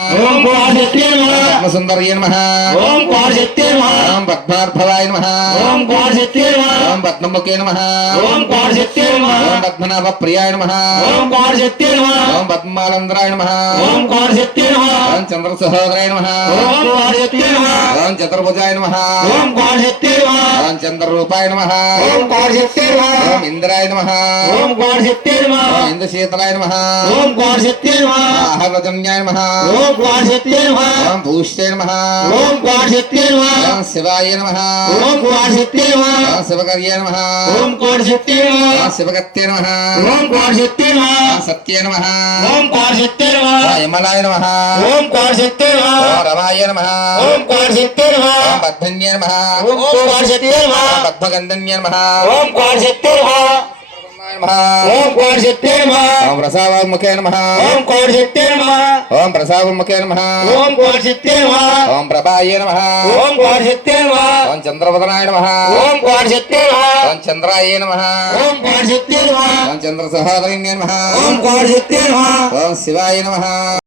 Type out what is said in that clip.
ओम क्वारशक्तिये नमः पद्मसुंदर्ये नमः ओम क्वारशक्तिये नमः ओम पद्मार्भवाय नमः ओम क्वारशक्तिये नमः ओम पद्ममुखे नमः ओम क्वारशक्तिये नमः ओम पद्मनाभप्रियाय नमः ओम क्वारशक्तिये नमः ओम पद्मालंद्राय नमः ओम क्वारशक्तिये नमः ओम चंद्रसहोदराय नमः ओम क्वारशक्तिये नमः ओम चतुर्भुजाय नमः ओम क्वारशक्तिये नमः ओम चंद्ररूपाय नमः ओम क्वारशक्तिये नमः ओम इंद्राय नमः ओम क्वारशक्तिये नमः ओम इंद्रशीतलाय नमः ओम क्वारशक्तिये नमः आहरजन्याय नमः ओम क्वारशक्तिये नमः ओम भूष्टे नमः ओम क्वारशक्तिये नमः ओम शिवाय नमः ओम क्वारशक्तिये नमः ओम शिवकर्ये नमः ओम क्वारशक्तिये ओम नमः शिवगत्ये नमः ओम क्वारशक्तिये नमः ओम सत्ये नमः ओम क्वारशक्तिये नमः ओम यमलाय नमः ओम क्वारशक्तिये नमः ओम रमाय नमः ओम क्वारशक्तिये नमः ओम पद्मन्ये नमः ओम क्वारशक्तिये नमः ओम पद्मगन्धन्ये नमः ओम क्वारशक्तिये नमः ओम क्वारशक्तिये नमः ओम प्रसावमुखे नमः ओम क्वारशक्तिये नमः ओम प्रसावमुखे नमः ओम क्वारशक्तिये नमः ओम प्रभाये नमः ओम क्वारशक्तिये नमः ओम चंद्रवदनाय नमः ओम क्वारशक्तिये नमः ओम चंद्राय नमः ओम क्वारशक्तिये नमः ओम चंद्रसहोदरिण्ये नमः ओम क्वारशक्तिये नमः ओम शिवाय नमः।